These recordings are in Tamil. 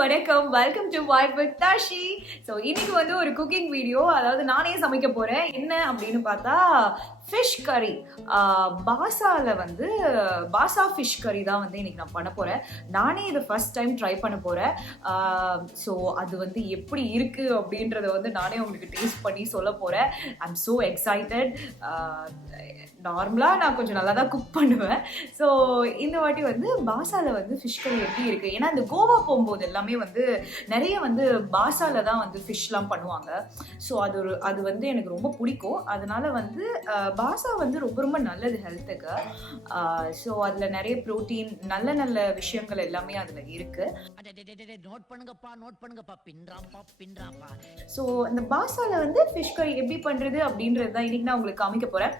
வணக்கம், welcome to vibe with Tashi. So இன்னைக்கு வந்து ஒரு குக்கிங் வீடியோ, அதாவது நானே சமைக்க போறேன். என்ன அப்படின்னு பார்த்தா ஃபிஷ் கறி. பாசால வந்து பாசா ஃபிஷ் கறி தான் வந்து இன்னைக்கு நான் பண்ண போறேன். நானே இதை ஃபர்ஸ்ட் டைம் ட்ரை பண்ண போறேன். ஸோ அது வந்து எப்படி இருக்கு அப்படின்றத வந்து நானே உங்களுக்கு டேஸ்ட் பண்ணி சொல்ல போறேன். I am so excited. நார்மலாக நான் கொஞ்சம் நல்லா தான் குக் பண்ணுவேன். ஸோ இந்த வாட்டி வந்து பாசாவில் வந்து ஃபிஷ் கறி எப்படி இருக்குது, ஏன்னா இந்த கோவா போகும்போது எல்லாமே வந்து நிறைய வந்து பாசாவில் தான் வந்து ஃபிஷ்லாம் பண்ணுவாங்க. ஸோ அது வந்து எனக்கு ரொம்ப பிடிக்கும். அதனால வந்து பாசா வந்து ரொம்ப ரொம்ப நல்லது ஹெல்த்துக்கு. ஸோ அதில் நிறைய ப்ரோட்டீன், நல்ல நல்ல விஷயங்கள் எல்லாமே அதில் இருக்குது. ஸோ இந்த பாசாவில் வந்து ஃபிஷ் கறி எப்படி பண்ணுறது அப்படின்றது தான் இன்னைக்கு நான் உங்களுக்கு காமிக்க போகிறேன்.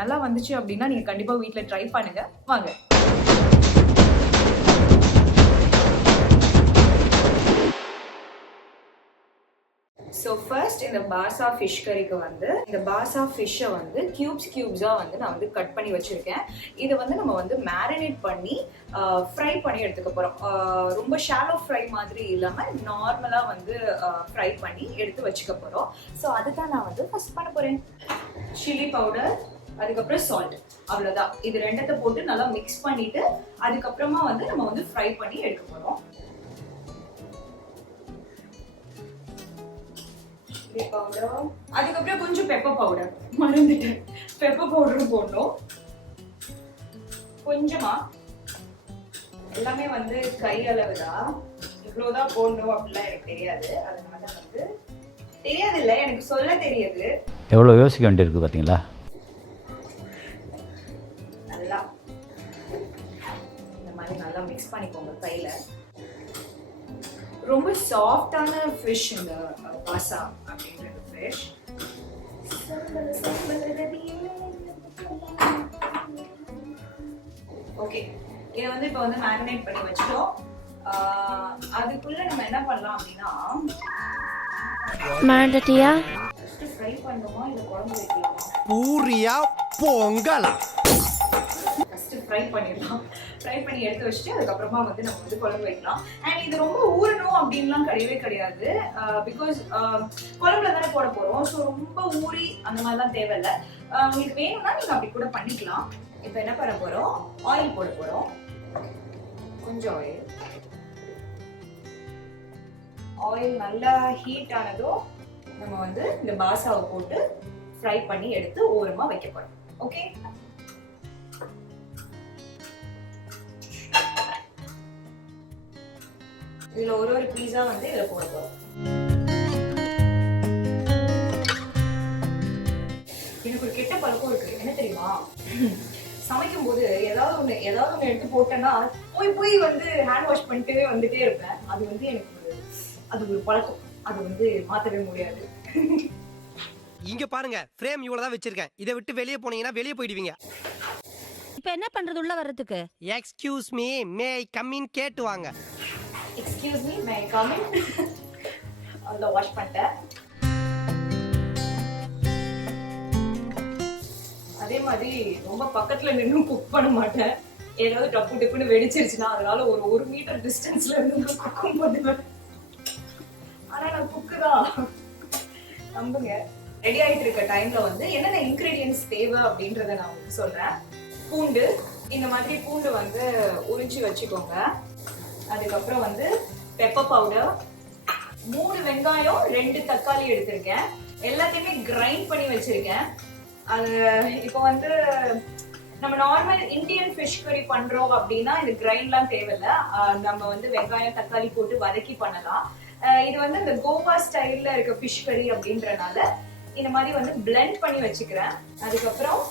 நல்லா வந்துச்சு அப்படின்னா நீங்க கண்டிப்பா வீட்ல ட்ரை பண்ணுங்க. வாங்க. ஸோ ஃபர்ஸ்ட் இந்த பாசா ஃபிஷ் கறிக்கு வந்து இந்த பாசா ஃபிஷ்ஷை வந்து கியூப்ஸாக வந்து நான் வந்து கட் பண்ணி வச்சுருக்கேன். இதை வந்து நம்ம வந்து மேரினேட் பண்ணி ஃப்ரை பண்ணி எடுத்துக்க போகிறோம். ரொம்ப ஷாலோ ஃப்ரை மாதிரி இல்லாமல் நார்மலாக வந்து ஃப்ரை பண்ணி எடுத்து வச்சுக்க போகிறோம். ஸோ அதுதான் நான் வந்து ஃபர்ஸ்ட் பண்ண போகிறேன். சில்லி பவுடர், அதுக்கப்புறம் சால்ட், அவ்வளோதான். இது ரெண்டத்தை போட்டு நல்லா மிக்ஸ் பண்ணிட்டு அதுக்கப்புறமா வந்து நம்ம வந்து ஃப்ரை பண்ணி எடுக்க போறோம். பவுடர், அதுக்கப்புறம் கொஞ்சம் பெப்பர் பவுடர், மறந்துட்டேன், பெப்பர் பவுடரும் போடணும் கொஞ்சமா. எல்லாமே வந்து கை அளவு தான், இவ்வளவுதான் போடணும் அப்படிலாம் எனக்கு தெரியாது. அதனால வந்து தெரியாது இல்லை, எனக்கு சொல்ல தெரியாது. எவ்வளோ யோசிக்க வேண்டியிருக்கு பார்த்தீங்களா. நல்லா மிக்ஸ் பண்ணிக்கோங்க கையில. ரொம்ப சாஃப்டான ஃபிஷ் இந்த பாசா அப்படின்றது ஃபிஷ். ஓகே, இதை வந்து இப்போ வந்து மேரினேட் பண்ணி வச்சிட்டோம். அதுக்குள்ள நம்ம என்ன பண்ணலாம் அப்படின்னா, ஃப்ரை பண்ணுவோமா இல்லை குழம்பு வைக்கலாமா? பூரியா பொங்கலா? ஃப்ரை பண்ணிடலாம். ஃப்ரை பண்ணி எடுத்து வச்சுட்டு அதுக்கப்புறமா வந்து நம்ம வந்து குழம்பு வைக்கலாம். அண்ட் இது ரொம்ப ஊறணும் அப்படின்லாம் கிடையவே கிடையாது. பிகாஸ் குழம்புல தானே போட போறோம். ஸோ ரொம்ப ஊறி அந்த மாதிரிலாம் தேவையில்லை. உங்களுக்கு வேணும்னா நீங்க அப்படி கூட பண்ணிக்கலாம். இப்போ என்ன பண்ண போறோம், ஆயில் போட போறோம். கொஞ்சம் ஆயில் நல்லா ஹீட் ஆனதும் நம்ம வந்து இந்த பாசாவை போட்டு ஃப்ரை பண்ணி எடுத்து ஓரமா வைக்க போறோம். ஓகே, இதுல ஒரு பீஸா வந்து இதுல போடுறோம். எனக்கு ஒரு கெட்ட பழக்கம் இருக்கு, என்ன தெரியுமா? சமைக்கும் போது ஏதாவது ஒண்ணு எடுத்து போட்டேன்னா போய் வந்து ஹேண்ட் வாஷ் பண்ணிட்டே வந்துட்டே இருப்பேன். அது வந்து எனக்கு அது ஒரு பழக்கம். அது வந்து மாத்தவே முடியாது. இங்க பாருங்க, ஃப்ரேம் இவ்வளவுதான் வச்சிருக்கேன். இதை விட்டு வெளியே போனீங்கன்னா வெளியே போயிடுவீங்க. இப்ப என்ன பண்றது உள்ள வர்றதுக்கு? Excuse me, May I come in கேட்டு வாங்க. Excuse me, May I come in? அத வாஷ் பண்ணிட்டேன். அதே மாதிரி ரொம்ப பக்கத்துல நின்று குக் பண்ண மாட்டேன். ஏதாவது டப்பு டப்புன்னு வெடிச்சிருச்சுன்னா அதனால ஒரு மீட்டர் டிஸ்டன்ஸ்ல இருந்து குக்கும் பண்ணுவேன். ஆனா நான் குக்கு தான், நம்புங்க. ரெடி ஆயிட்டு இருக்க டைம்ல வந்து என்னென்ன இன்கிரீடியன்ஸ் தேவை அப்படின்றத நான் உங்களுக்கு சொல்றேன். பூண்டு, இந்த மாதிரி பூண்டு வந்து உரிச்சு வச்சுக்கோங்க. அதுக்கப்புறம் வந்து பெப்பர் பவுடர், 3 வெங்காயம், 2 தக்காளி எடுத்திருக்கேன். எல்லாத்தையுமே கிரைண்ட் பண்ணி வச்சிருக்கேன். அது இப்போ வந்து நம்ம நார்மல் இந்தியன் ஃபிஷ் கறி பண்றோம் அப்படின்னா இது கிரைண்ட்லாம் தேவையில்லை. நம்ம வந்து வெங்காயம் தக்காளி போட்டு வதக்கி பண்ணலாம். இது வந்து இந்த கோவா ஸ்டைல்ல இருக்க ஃபிஷ் கறி அப்படின்றனால இந்த மாதிரி வந்து பிளெண்ட் பண்ணி வச்சுக்கிறேன். அதுக்கப்புறம்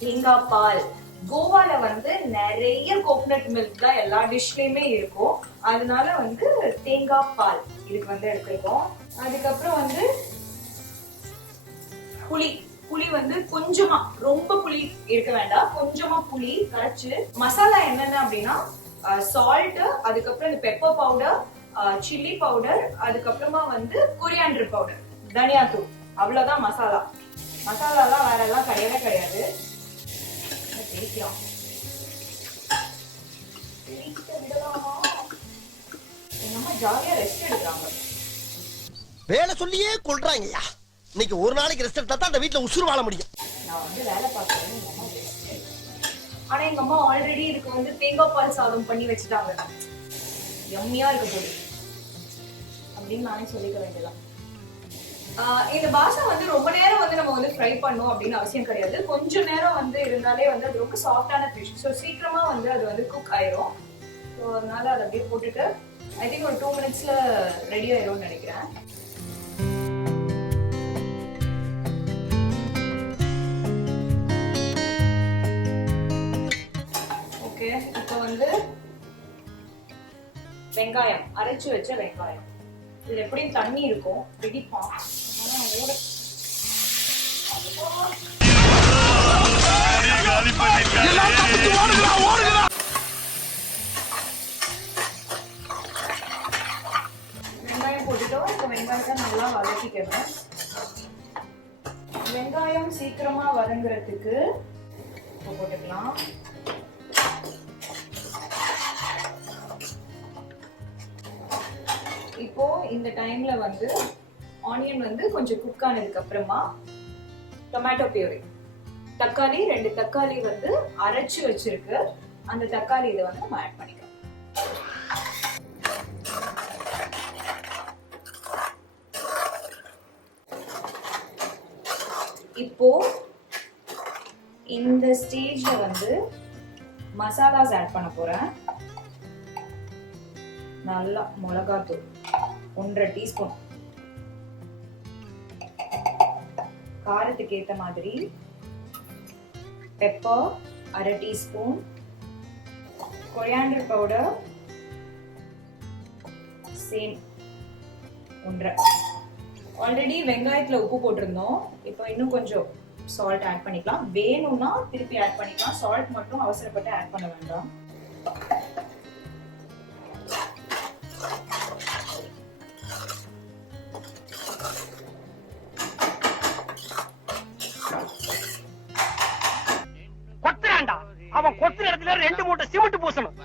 தேங்காய் பால். கோவால வந்து நிறைய கோகனட் மில்க் தான் எல்லா டிஷ்லயுமே இருக்கும். அதனால வந்து தேங்காய் பால் இதுக்கு வந்து எடுத்துருக்கோம். அதுக்கப்புறம் வந்து புளி வந்து கொஞ்சமா, ரொம்ப புளி இருக்க வேண்டாம், கொஞ்சமா புளி கரைச்சு. மசாலா என்னென்ன அப்படின்னா சால்ட், அதுக்கப்புறம் இந்த பெப்பர் பவுடர், சில்லி பவுடர், அதுக்கப்புறமா வந்து கொரியாண்டர் பவுடர், தனியா தூள், அவ்வளவுதான் மசாலா. மசாலாலாம் வேற எல்லாம் கிடையவே கிடையாது. ஜாலியா ரெஸ்ட் எடுக்கிறாங்க. வேலை சொல்லியே கொள்றாங்கய்யா. இன்னைக்கு ஒரு நாளைக்கு ரெஸ்ட் எடுத்தா தான் அந்த வீட்டுல உசுறு வாழ முடியும். நான் வந்து வேலை பார்க்கறேன், எங்க அம்மா ரெஸ்ட் எடுக்கிறாங்க. ஆனா எங்க அம்மா ஆல்ரெடி இதுக்கு வந்து தேங்காய் பால் சாதம் பண்ணி வச்சுட்டாங்க. யம்மியா இருக்க போகுது அப்படின்னு நானே சொல்லிக்க வேண்டியதான். இந்த பாசா வந்து ரொம்ப நேரம் வந்து நம்ம வந்து ஃப்ரை பண்ணணும் அப்படின்னு அவசியம் கிடையாது. கொஞ்சம் நேரம் வந்து இருந்தாலே வந்து அது ரொம்ப சாஃப்டான ஃபிஷ். ஸோ சீக்கிரமா வந்து அது வந்து குக் ஆயிரும். ஸோ அதனால அதை அப்படியே போட்டுட்டு ஐ திங்க் ஒரு 2 minutesல ரெடி ஆயிரும்னு நினைக்கிறேன். ஓகே, இப்போ வந்து வெங்காயம், அரைச்சு வச்ச வெங்காயம். இதுல எப்படியும் தண்ணி இருக்கும், பிடிப்பான். வெங்காயம் போட்டுட்டோம். இப்போ வெங்காயத்தை நல்லா வதக்கிக்கணும். வெங்காயம் சீக்கிரமா வதங்குறதுக்கு உப்பு போட்டுக்கலாம். இப்போ இந்த டைம்ல வந்து ஆனியன் வந்து கொஞ்சம் குக் ஆனதுக்கு அப்புறமா டொமேட்டோ பியூரி, தக்காளி 2 தக்காளி வந்து அரைச்சு வச்சிருக்கு. அந்த தக்காளி இதை வந்து நம்ம ஆட் பண்ணிக்கலாம். இப்போ இந்த ஸ்டேஜ்ல வந்து மசாலாஸ் ஆட் பண்ண போறேன். நல்லா மிளகாத்தூள் 1.5 டீஸ்பூன், காரத்துக்கு ஏத்த மாதிரி pepper 1/2 teaspoon, coriander powder same 1.5. Already வெங்காயத்துல உப்பு போட்டிருந்தோம். இப்போ இன்னும் கொஞ்சம் சால்ட் ஆட் பண்ணிக்கலாம். வேணும்னா திருப்பி ஆட் பண்ணிக்கலாம். சால்ட் மட்டும் அவசரப்பட்டு ஆட் பண்ண வேண்டாம். அவன் கொத்துற இடத்துல 2 மூட்டை சிமெண்ட் பூசணும்.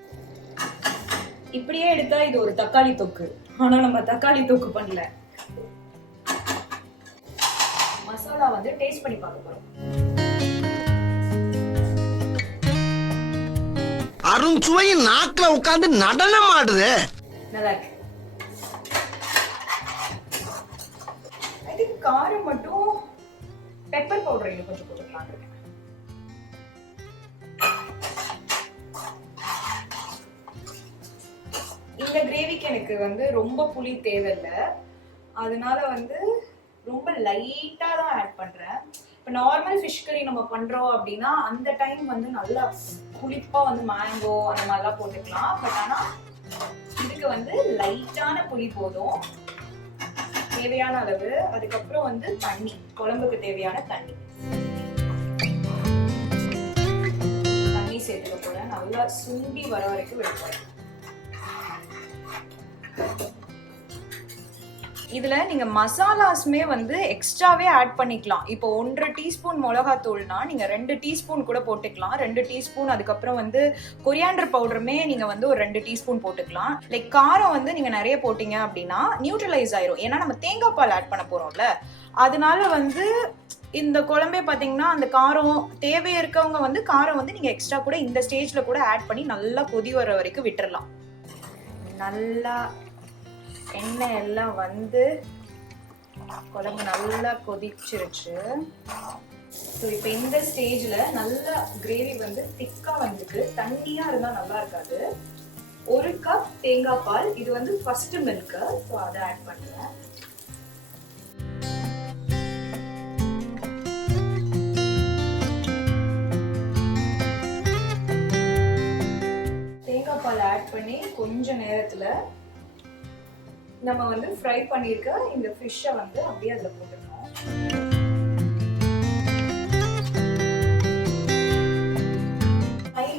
இப்படியே எடுத்தா இது ஒரு தக்காளி தொக்கு. ஆனா நம்ம தக்காளி தொக்கு பண்ணல. மசாலா வந்து டேஸ்ட் பண்ணி பார்க்க போறோம். அருண்சுவையின் நாக்குல உட்கார்ந்து நடனம் ஆடுது. நல்லா இருக்கு. ஐ திங்க் காரம் மட்டும் பெப்பர் பவுடர் இன்னும் கொஞ்சம் போட்டுக்கலாம். இந்த கிரேவிக்கு எனக்கு வந்து ரொம்ப புளி தேவையில்லை. அதனால வந்து ரொம்ப லைட்டா தான் ஆட் பண்றேன். இப்போ நார்மல் ஃபிஷ் கறி நம்ம பண்றோம் அப்படின்னா அந்த டைம் வந்து நல்லா புளிப்பா வந்து மேங்கோ அந்த மாதிரிலாம் போட்டுக்கலாம். பட் ஆனா இதுக்கு வந்து லைட்டான புளி போதும், தேவையான அளவு. அதுக்கப்புறம் வந்து தண்ணி, குழம்புக்கு தேவையான தண்ணி சேர்த்துக்க போறேன். நல்லா சுண்டி வர வரைக்கும் விடுறேன். இதுல நீங்க மசாலாஸ்மே வந்து எக்ஸ்ட்ராவே ஆட் பண்ணிக்கலாம். இப்போ 1.5 டீஸ்பூன் மிளகாத்தூள்னா நீங்க 2 டீஸ்பூன் கூட போட்டுக்கலாம். 2 டீஸ்பூன். அதுக்கப்புறம் வந்து கொரியாண்டர் பவுடருமே நீங்க வந்து ஒரு 2 டீஸ்பூன் போட்டுக்கலாம். லைக் காரம் வந்து நீங்க நிறைய போட்டீங்க அப்படின்னா நியூட்ரலைஸ் ஆயிரும். ஏன்னா நம்ம தேங்காய் பால் ஆட் பண்ண போறோம்ல, அதனால வந்து இந்த குழம்பே பாத்தீங்கன்னா அந்த காரம் தேவை இருக்கவங்க வந்து காரம் வந்து நீங்க எக்ஸ்ட்ரா கூட இந்த ஸ்டேஜ்ல கூட ஆட் பண்ணி நல்லா கொதி வர வரைக்கும் விட்டுறலாம். நல்லா எண்ணெய் எல்லாம் வந்து குழம்பு நல்லா கொதிச்சிருச்சு. ஸோ இப்போ இந்த ஸ்டேஜ்ல நல்லா கிரேவி வந்து திக்கா வந்துருக்கு. தண்ணியா இருந்தா நல்லா இருக்காது. 1 கப் தேங்காய் பால், இது வந்து ஃபர்ஸ்ட் மில்க். ஸோ அதை ஆட் பண்ணுறேன். தேங்காய் பால் ஆட் பண்ணி கொஞ்ச நேரத்துல நம்ம வந்து ஃப்ரை பண்ணிருக்க இந்த ஃபிஷ்ஷை வந்து அப்படியே அதுல போட்டுக்கணும்.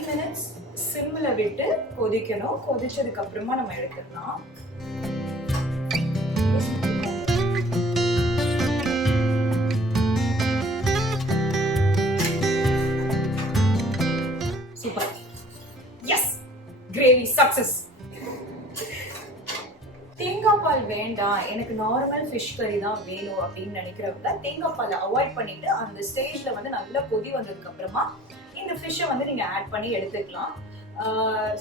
minutes சிம்ல விட்டு கொதிக்கணும். கொதிச்சதுக்கு அப்புறமா நம்ம எடுத்துக்கலாம். சூப்பர். Yes, gravy success. தேங்காய் பால் வேண்டாம், எனக்கு நார்மல் ஃபிஷ் கறி தான் வேணும் அப்படின்னு நினைக்கிறவங்க தேங்காய் பாலை அவாய்ட் பண்ணிட்டு அந்த ஸ்டேஜ்ல வந்து நல்லா கொதி வந்ததுக்கு அப்புறமா இந்த ஃபிஷ்ஷை வந்து நீங்க ஆட் பண்ணி எடுத்துக்கலாம்.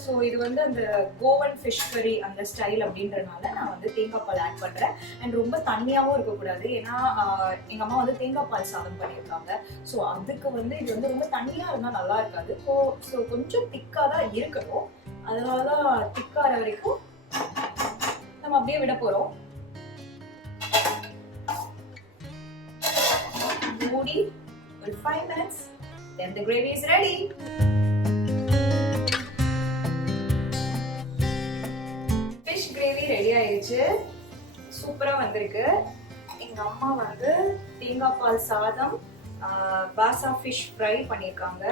ஸோ இது வந்து அந்த கோவன் ஃபிஷ் கறி அந்த ஸ்டைல் அப்படின்றனால நான் வந்து தேங்காய் பால் ஆட் பண்றேன். அண்ட் ரொம்ப தண்ணியாகவும் இருக்கக்கூடாது, ஏன்னா எங்க அம்மா வந்து தேங்காய் பால் சாதம் பண்ணியிருக்காங்க. ஸோ அதுக்கு வந்து இது வந்து ரொம்ப தண்ணியா இருந்தா நல்லா இருக்காது. ஸோ கொஞ்சம் திக்கா தான் இருக்கணும். அதனாலதான் திக்கார வரைக்கும் நம்ம அப்படியே விட போறோம். மூடி ஒரு 5 minutes, then the gravy is ready. Fish gravy ready ஆயிடுச்சு, சூப்பரா வந்திருக்கு. எங்க அம்மா வந்து தேங்காய் பால் சாதம், பாசா ஃபிஷ் ஃப்ரை பண்ணியிருக்காங்க.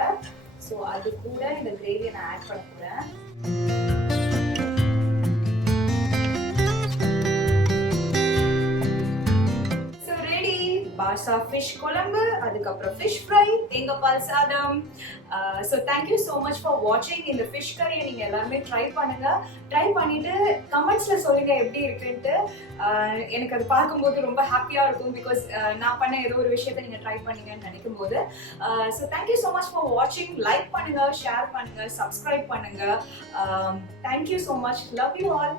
ஸோ அது கூட இந்த கிரேவியை நான் ஆட் பண்ண போறேன். பாசா ஃபிஷ் குழம்பு, அதுக்கப்புறம் ஃபிஷ் ஃப்ரை, தேங்காய் பால் சாதம். So thank you so much for வாட்சிங். இந்த ஃபிஷ் கறியை நீங்க எல்லாருமே ட்ரை பண்ணுங்க. ட்ரை பண்ணிட்டு கமெண்ட்ஸ்ல சொல்லுங்க எப்படி இருக்குன்ட்டு. எனக்கு அது பார்க்கும்போது ரொம்ப ஹாப்பியா இருக்கும், பிகாஸ் நான் பண்ண ஏதோ ஒரு விஷயத்த நீங்க ட்ரை பண்ணீங்கன்னு நினைக்கும் போது. So thank you so much for வாட்சிங். லைக் பண்ணுங்க, ஷேர் பண்ணுங்க, சப்ஸ்கிரைப் பண்ணுங்க. Thank you so much. Love you all.